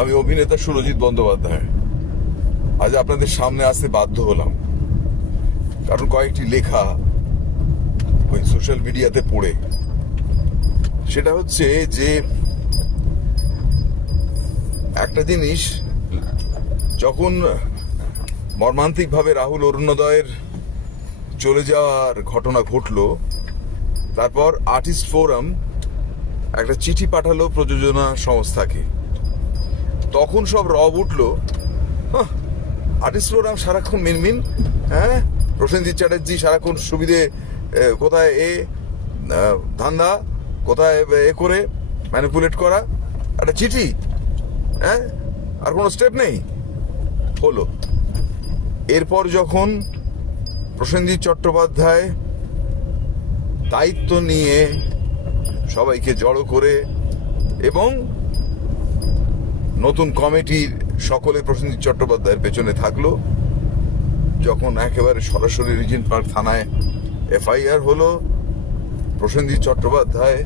আমি অভিনেতা সুরজিৎ বন্দ্যোপাধ্যায় আজ আপনাদের সামনে আসতে বাধ্য হলাম, কারণ কয়েকটি লেখা ওই সোশ্যাল মিডিয়াতে পড়ে। সেটা হচ্ছে যে একটা জিনিস, যখন মর্মান্তিকভাবে রাহুল অরুণোদয়ের চলে যাওয়ার ঘটনা ঘটলো, তারপর আর্টিস্ট ফোরাম একটা চিঠি পাঠালো প্রযোজনা সংস্থাকে। তখন সব রব উঠলো, আর্টিস্ট ফোরাম সারাক্ষণ মিনমিন, হ্যাঁ, প্রসেনজিৎ চ্যাটার্জি সারাক্ষণ সুবিধে কোথায় ধান্দা, কোথায় করে ম্যানিপুলেট করা, একটা চিঠি, হ্যাঁ, আর কোনো স্টেপ নেই। হলো এরপর যখন প্রসেনজিৎ চট্টোপাধ্যায় দায়িত্ব নিয়ে সবাইকে জড়ো করে এবং নতুন কমিটির সকলে প্রসেনজিৎ চট্টোপাধ্যায়ের পেছনে থাকলো, যখন একেবারে সরাসরি রিজেন্ট পার্ক থানায় এফআইআর হলো, প্রসেনজিৎ চট্টোপাধ্যায়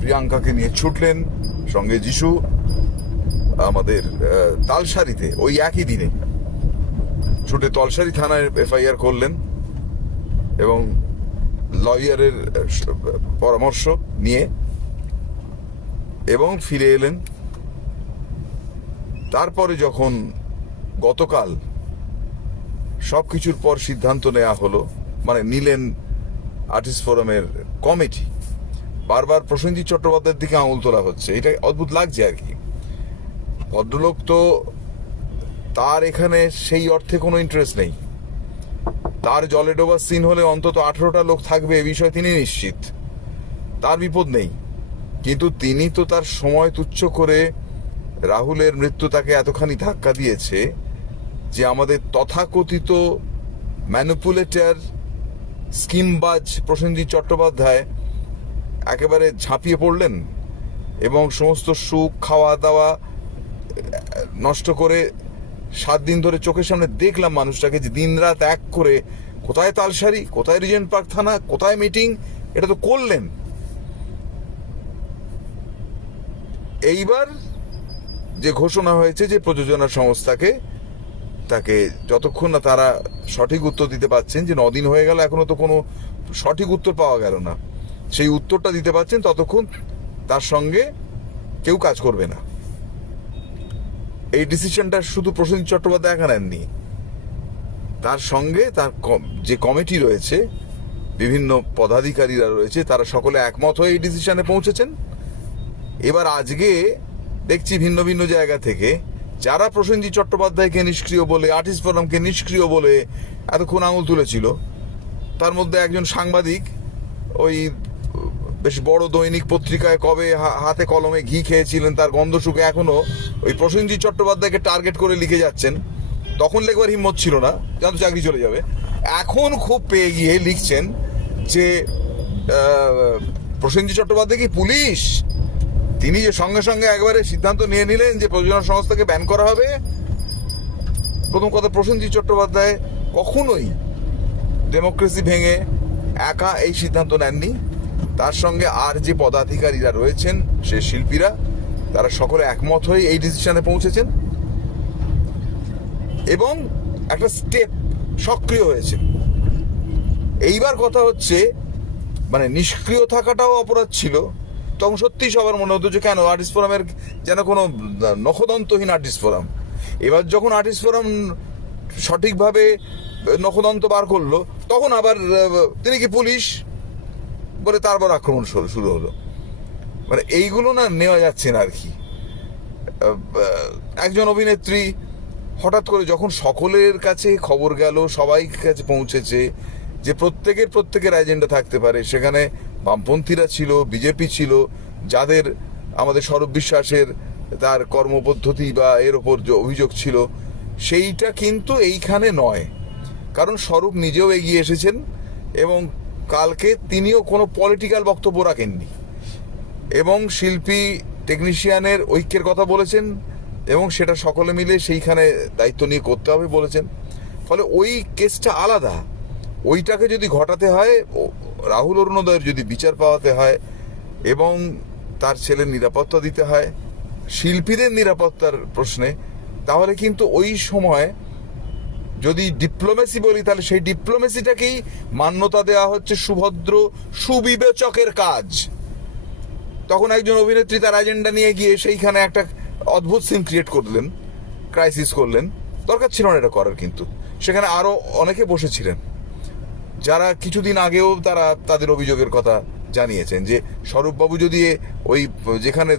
প্রিয়াঙ্কাকে নিয়ে ছুটলেন, সঙ্গে যিশু আমাদের তালসারিতে ওই একই দিনে ছুটে তলসারি থানায় এফআইআর করলেন এবং লয়ারের পরামর্শ নিয়ে, এবং ফিরে এলেন। তারপরে যখন গতকাল সবকিছুর পর সিদ্ধান্ত নেওয়া হলো, মানে নিলেন আর্টিস্ট ফোরামের কমিটি, বারবার প্রসেনজিৎ চট্টোপাধ্যায়ের দিকে আঙুল তোলা হচ্ছে। এটা অদ্ভুত লাগছে আর কি। ভদ্রলোক তো, তার এখানে সেই অর্থে কোনো ইন্টারেস্ট নেই। তার জলে ডোবার সিন হলে অন্তত 18টা লোক থাকবে এ বিষয়ে তিনি নিশ্চিত, তার বিপদ নেই। কিন্তু তিনি তো তার সময় তুচ্ছ করে রাহুলের মৃত্যু তাকে এতখানি ধাক্কা দিয়েছে যে আমাদের তথাকথিত ম্যানিপুলেটর স্কিমবাজ প্রসেনজিৎ চট্টোপাধ্যায় একেবারে ঝাঁপিয়ে পড়লেন এবং সমস্ত সুখ, খাওয়া দাওয়া নষ্ট করে 7 দিন ধরে চোখের সামনে দেখলাম মানুষটাকে যে দিনরাত এক করে কোথায় তালসারি, কোথায় রিজেন্ট পার্ক থানা, কোথায় মিটিং, এটা তো করলেন। এইবার যে ঘোষণা হয়েছে যে প্রযোজনা সংস্থাকে, তাকে যতক্ষণ না তারা সঠিক উত্তর দিতে পারছেন, যে 9 দিন হয়ে গেল এখনো তো কোনো সঠিক উত্তর পাওয়া গেল না, সেই উত্তরটা দিতে পারছেন ততক্ষণ তার সঙ্গে কেউ কাজ করবে না। এই ডিসিশনটা শুধু প্রসেনজিৎ চট্টোপাধ্যায় একা নেননি, তার সঙ্গে তার যে কমিটি রয়েছে, বিভিন্ন পদাধিকারীরা রয়েছে, তারা সকলে একমত হয়ে এই ডিসিশনে পৌঁছেছেন। এবার আজকে দেখছি ভিন্ন ভিন্ন জায়গা থেকে যারা প্রসেনজিৎ চট্টোপাধ্যায়কে নিষ্ক্রিয় বলে, আর্টিস্ট ফোরামকে নিষ্ক্রিয় বলে এতক্ষণ আঙুল তুলেছিল, তার মধ্যে একজন সাংবাদিক ওই বেশ বড় দৈনিক পত্রিকায় কবে হাতে কলমে ঘি খেয়েছিলেন, তার গন্ধ শুকে এখনো ওই প্রসেনজিৎ চট্টোপাধ্যায়কে টার্গেট করে লিখে যাচ্ছেন। তখন লেখবার হিম্মত ছিল না, জানতো চাকরি চলে যাবে। এখন খুব পেয়ে গিয়ে লিখছেন যে প্রসেনজিৎ চট্টোপাধ্যায় কি পুলিশ? তিনি যে সঙ্গে সঙ্গে একবারে সিদ্ধান্ত নিয়ে নিলেন যে প্রযোজনা সংস্থাকে ব্যান করা হবে। প্রথম কথা, প্রসেনজিৎ চট্টোপাধ্যায় কখনোই ডেমোক্রেসি ভেঙে একা এই সিদ্ধান্ত নেননি। তার সঙ্গে আর যে পদাধিকারীরা রয়েছেন, সে শিল্পীরা, তারা সকলে একমত হয়ে এই ডিসিশনে পৌঁছেছেন এবং একটা স্টেপ সক্রিয় হয়েছে। এইবার কথা হচ্ছে, মানে নিষ্ক্রিয় থাকাটাও অপরাধ ছিল। তখন সত্যি সবার মনে হতো যে কেন আর্টিস্ট ফোরামের যেন কোনো নখদন্তহীন আর্টিস্ট ফোরাম। এবার যখন আর্টিস্ট ফোরাম সঠিকভাবে নখদন্ত বার করলো, তখন আবার তিনি কি পুলিশ বলে তারপর আক্রমণ শুরু হলো। মানে এইগুলো না নেওয়া যাচ্ছে না আর কি। একজন অভিনেত্রী হঠাৎ করে যখন সকলের কাছে খবর গেল, সবাই কাছে পৌঁছেছে যে প্রত্যেকের এজেন্ডা থাকতে পারে, সেখানে বামপন্থীরা ছিল, বিজেপি ছিল, যাদের আমাদের স্বরূপ বিশ্বাসের তার কর্মপদ্ধতি বা এর ওপর যে অভিযোগ ছিল, সেইটা কিন্তু এইখানে নয়। কারণ স্বরূপ নিজেও এগিয়ে এসেছেন এবং কালকে তিনিও কোনো পলিটিক্যাল বক্তব্য রাখেননি এবং শিল্পী টেকনিশিয়ানের ঐক্যের কথা বলেছেন এবং সেটা সকলে মিলে সেইখানে দায়িত্ব নিয়ে করতে হবে বলেছেন। ফলে ওই কেসটা আলাদা। ওইটাকে যদি ঘটাতে হয়, রাহুল অরুণোদয়ের যদি বিচার পাওয়াতে হয় এবং তার ছেলের নিরাপত্তা দিতে হয়, শিল্পীদের নিরাপত্তার প্রশ্নে, তাহলে কিন্তু ওই সময় যদি ডিপ্লোমেসি বলি, তাহলে সেই ডিপ্লোমেসিটাকেই মান্যতা দেওয়া হচ্ছে সুভদ্র সুবিবেচকের কাজ। তখন একজন অভিনেত্রী তার এজেন্ডা নিয়ে গিয়ে সেইখানে একটা অদ্ভুত সিন ক্রিয়েট করলেন, ক্রাইসিস করলেন। দরকার ছিল না এটা করার, কিন্তু সেখানে আরো অনেকে বসেছিলেন যারা কিছুদিন আগেও তারা তাদের অভিযোগের কথা জানিয়েছেন যে স্বরূপবাবু যদি ওই যেখানে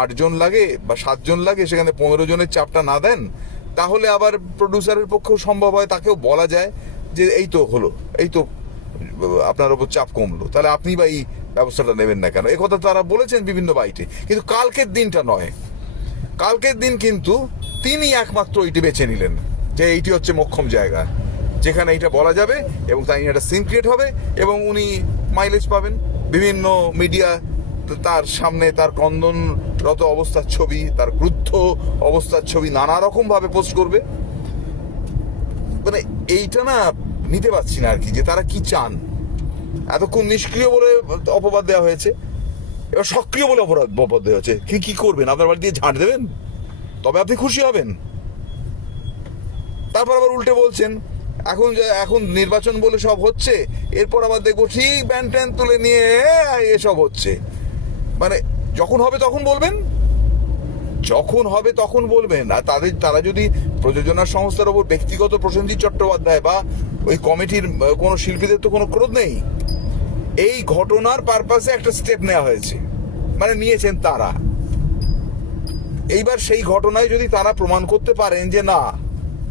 8 জন লাগে বা 7 জন লাগে সেখানে 15 জনের চাপটা না দেন, তাহলে আবার প্রডিউসারের পক্ষেও সম্ভব হয়, তাকেও বলা যায় যে এই তো হলো, এই তো আপনার ওপর চাপ কমলো, তাহলে আপনি বা এই ব্যবস্থাটা নেবেন না কেন? এ কথা তারা বলেছেন বিভিন্ন বাইটে। কিন্তু কালকের দিনটা নয়, কালকের দিন কিন্তু তিনি একমাত্র এইটি বেছে নিলেন যে এইটি হচ্ছে মোক্ষম জায়গা যেখানে এইটা বলা যাবে, এবং তাই একটা সিন ক্রিয়েট হবে এবং উনি মাইলেজ পাবেন। বিভিন্ন মিডিয়া তার সামনে তার ক্রন্দনরত অবস্থার ছবি, তার ক্রুদ্ধ অবস্থার ছবি নানা রকম ভাবে পোস্ট করবে। মানে এইটা না নিতে পারছি না আর কি, যে তারা কি চান। এতক্ষণ নিষ্ক্রিয় বলে অপবাদ দেওয়া হয়েছে, এবার সক্রিয় বলে অপবাদ দেওয়া হচ্ছে। কি করবেন? আপনার বাড়ি দিয়ে ঝাঁট দেবেন, তবে আপনি খুশি হবেন? তারপর আবার উল্টে বলছেন এখন নির্বাচন বলে সব হচ্ছে, এরপর আবার দেখবো ঠিক ব্যান ট্যান তুলে নিয়ে এসব হচ্ছে। মানে যখন হবে তখন বলবেন, যখন হবে তখন বলবেন। আর তারা যদি প্রযোজনা সংস্থার ওপর ব্যক্তিগত প্রসেনজিৎ চট্টোপাধ্যায় বা ওই কমিটির কোনো শিল্পীদের তো কোনো ক্রোধ নেই, এই ঘটনার পারপাসে একটা স্টেপ নেওয়া হয়েছে, মানে নিয়েছেন তারা। এইবার সেই ঘটনায় যদি তারা প্রমাণ করতে পারেন যে না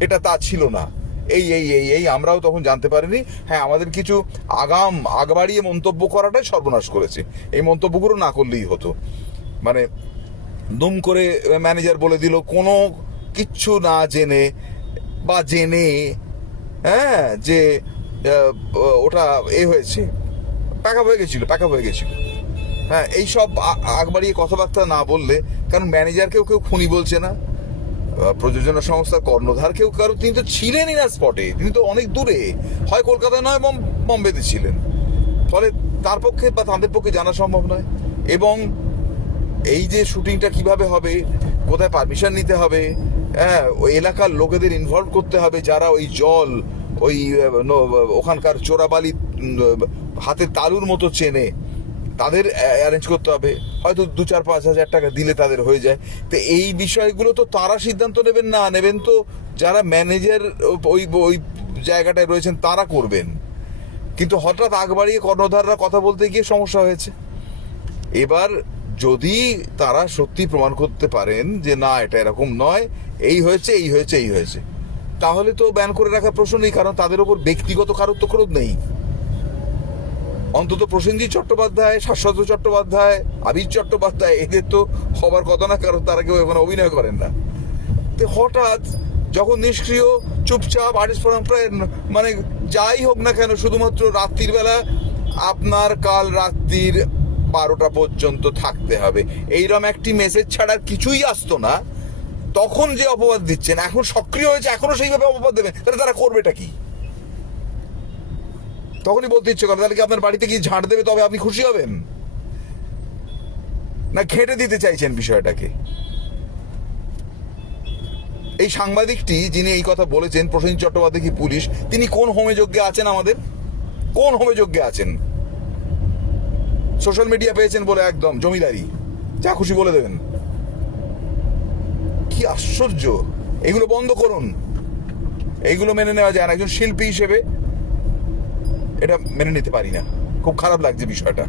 এটা তা ছিল না, এই আমরাও তখন জানতে পারিনি, হ্যাঁ আমাদের কিছু আগ বাড়িয়ে মন্তব্য করাটাই সর্বনাশ করেছে, এই মন্তব্যগুলো না করলেই হতো। মানে দুম করে ম্যানেজার বলে দিল কোনো কিচ্ছু না জেনে বা জেনে, হ্যাঁ, যে ওটা হয়েছে, প্যাকআপ হয়ে গেছিল। হ্যাঁ, এইসব আগ বাড়িয়ে কথাবার্তা না বললে, কারণ ম্যানেজারকেও কেউ খুনি বলছে না, প্রযোজনা সংস্থার কর্ণধার কেউ কারো, তিনি তো ছিলেনই না স্পটে, তিনি তো অনেক দূরে, হয় কলকাতা নয় বম্বেতে ছিলেন, ফলে তার পক্ষে বা তাদের পক্ষে জানা সম্ভব নয়। এবং এই যে শুটিংটা কিভাবে হবে, কোথায় পারমিশন নিতে হবে, হ্যাঁ, ওই এলাকার লোকেদের ইনভলভ করতে হবে, যারা ওই জল ওই ওখানকার চোরাবালি হাতের তালুর মতো চেনে, তাদের অ্যারেঞ্জ করতে হবে। হয়তো 2-4-5 হাজার টাকা দিলে তাদের হয়ে যায়। তো এই বিষয়গুলো তো তারা সিদ্ধান্ত নেবেন তো যারা ম্যানেজার ওই জায়গাটায় রয়েছেন তারা করবেন। কিন্তু হঠাৎ আগ বাড়িয়ে কর্ণধাররা কথা বলতে গিয়ে সমস্যা হয়েছে। এবার যদি তারা সত্যি প্রমাণ করতে পারেন যে না এটা এরকম নয়, এই হয়েছে, তাহলে তো ব্যান করে রাখার প্রশ্ন নেই, কারণ তাদের উপর ব্যক্তিগত কারোর তো ক্রোধ নেই। অন্তত প্রসেনজিৎ চট্টোপাধ্যায়, শাশ্বত চট্টোপাধ্যায়, আবির চট্টোপাধ্যায়, এদের তো হবার কথা না, কারণ তারা কেউ এখন অভিনয় করেন না। তো হঠাৎ যখন নিষ্ক্রিয় চুপচাপ আর্টিস্ট ফোরাম প্রায় মানে যাই হোক না কেন, শুধুমাত্র রাত্রির বেলা আপনার কাল রাত্রির 12টা পর্যন্ত থাকতে হবে, এইরকম একটি মেসেজ ছাড়া কিছুই আসতো না, তখন যে অপবাদ দিচ্ছেন, এখন সক্রিয় হয়েছে এখনো সেইভাবে অপবাদ দেবেন, তাহলে তারা করবেটা কি? তখনই বলতে ইচ্ছে করে, তাহলে কি আপনার বাড়িতে গিয়ে ঝাঁট দেবে তবে আপনি খুশি হবেন? না ঘেঁটে দিতে চাইছেন বিষয়টাকে? এই সাংবাদিকটি যিনি এই কথা বলেছেন, প্রসেনজিৎ চট্টোপাধ্যায় কি পুলিশ, তিনি কোন হোমে যজ্ঞে আছেন? আমাদের কোন হোমে যজ্ঞে আছেন? সোশ্যাল মিডিয়া পেয়েছেন বলে একদম জমিদারি, যা খুশি বলে দেবেন। কি আশ্চর্য! এগুলো বন্ধ করুন, এইগুলো মেনে নেওয়া যায় না। একজন শিল্পী হিসেবে এটা মেনে নিতে পারি না, খুব খারাপ লাগছে বিষয়টা।